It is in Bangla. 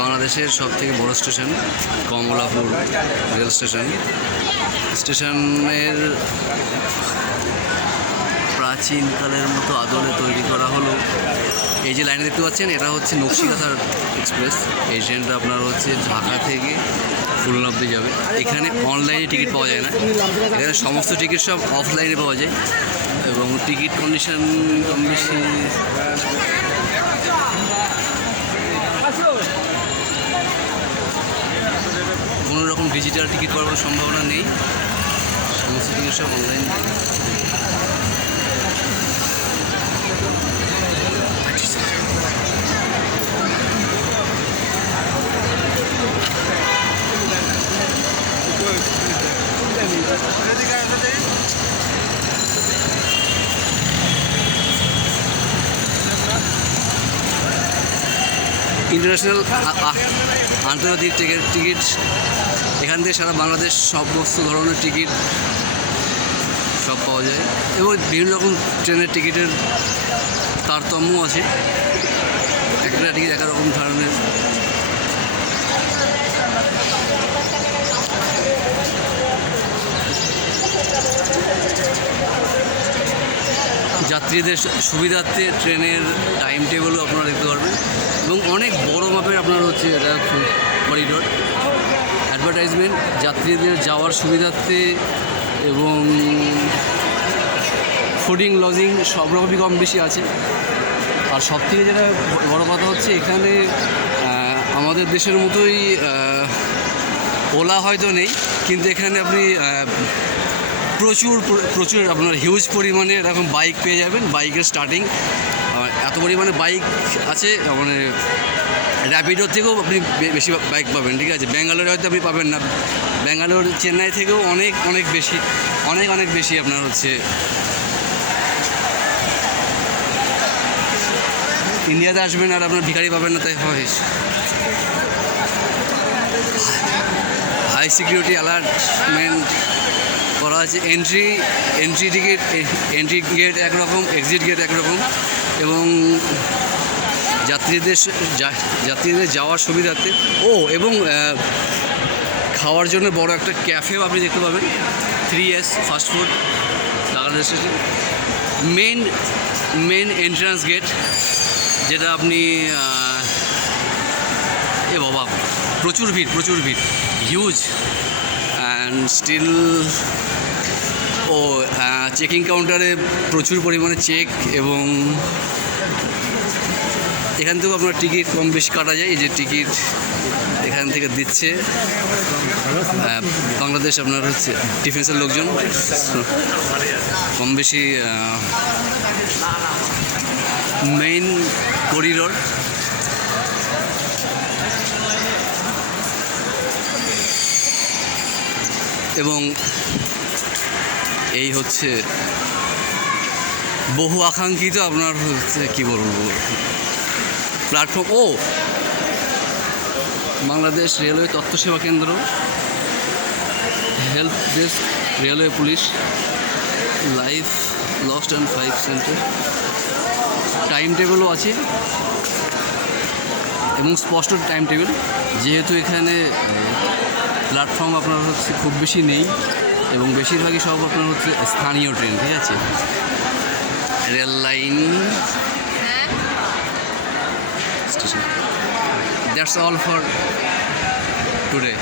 বাংলাদেশের সবথেকে বড় স্টেশন কমলাপুর রেল স্টেশন। স্টেশনের প্রাচীনকালের মতো আদলে তৈরি করা হলো। এই যে লাইনে দেখতে পাচ্ছেন, এটা হচ্ছে নকশিকাঁথার এক্সপ্রেস। এই ট্রেনটা আপনার হচ্ছে ঢাকা থেকে খুলনা অব্দি যাবে। এখানে অনলাইনে টিকিট পাওয়া যায় না, এখানে সমস্ত টিকিট সব অফলাইনে পাওয়া যায় এবং টিকিট কন্ডিশন কম বেশি কোনো রকম ডিজিটাল টিকিট পাওয়ার কোনো সম্ভাবনা নেই, সমস্ত টিকিট সব অনলাইন। ইন্টারন্যাশনাল আন্তর্জাতিক টিকিট এখান থেকে সারা বাংলাদেশ সমস্ত ধরনের টিকিট সব পাওয়া যায় এবং বিভিন্ন রকম ট্রেনের টিকিটের তারতম্য আছে, একটা টিকিট এক রকম ধরনের। যাত্রীদের সুবিধার্থে ট্রেনের টাইম টেবিলও আপনারা দেখতে পারবেন এবং অনেক বড় মাপের আপনার হচ্ছে এটা করিডোর। অ্যাডভার্টাইজমেন্ট যাত্রীদের যাওয়ার সুবিধার্থে এবং ফুডিং লজিং সব রকমই কম বেশি আছে। আর সবথেকে যেটা বড় কথা হচ্ছে, এখানে আমাদের দেশের মতোই ওলা হয়তো নেই, কিন্তু এখানে আপনি প্রচুর আপনার হিউজ পরিমাণে এরকম বাইক পেয়ে যাবেন। বাইকের স্টার্টিং এত পরিমাণে বাইক আছে, মানে র্যাপিডোর থেকেও আপনি বেশি বাইক পাবেন, ঠিক আছে। ব্যাঙ্গালোরে হয়তো আপনি পাবেন না, ব্যাঙ্গালোর চেন্নাই থেকেও অনেক বেশি আপনার হচ্ছে ইন্ডিয়াতে আসবেন আর আপনার ভিখারি পাবেন না, তাই হয়। হাই সিকিউরিটি অ্যালার্টমেন্ট করা আছে। এন্ট্রি গেট একরকম, এক্সিট গেট একরকম এবং যাত্রীদের যাওয়ার সুবিধার্থে এবং খাওয়ার জন্য বড় একটা ক্যাফেও আপনি দেখতে পাবেন। 3S fast food Bangladesh station. Main entrance gate, যেটা আপনি বাবা প্রচুর ভিড় হিউজ অ্যান্ড স্টিল। চেকিং কাউন্টারে প্রচুর পরিমাণে চেক এবং এখান থেকেও আপনার টিকিট কম বেশি কাটা যায়। এই যে টিকিট এখান থেকে দিচ্ছে বাংলাদেশ আপনার হচ্ছে ডিফেন্সের লোকজন, কম বেশি মেইন করিডোর। এবং এই হচ্ছে বহু আকাঙ্ক্ষিত আপনার হচ্ছে কী বলবো প্ল্যাটফর্ম। বাংলাদেশ রেলওয়ে তথ্য সেবা কেন্দ্র, help desk, railway police, life lost and five centre. Time টেবিলও আছে এবং স্পষ্ট টাইম টেবিল, যেহেতু এখানে প্ল্যাটফর্ম আপনার হচ্ছে খুব বেশি নেই এবং বেশিরভাগই সব আপনার হচ্ছে স্থানীয় ট্রেন, ঠিক আছে। Rail line station. That's all for today.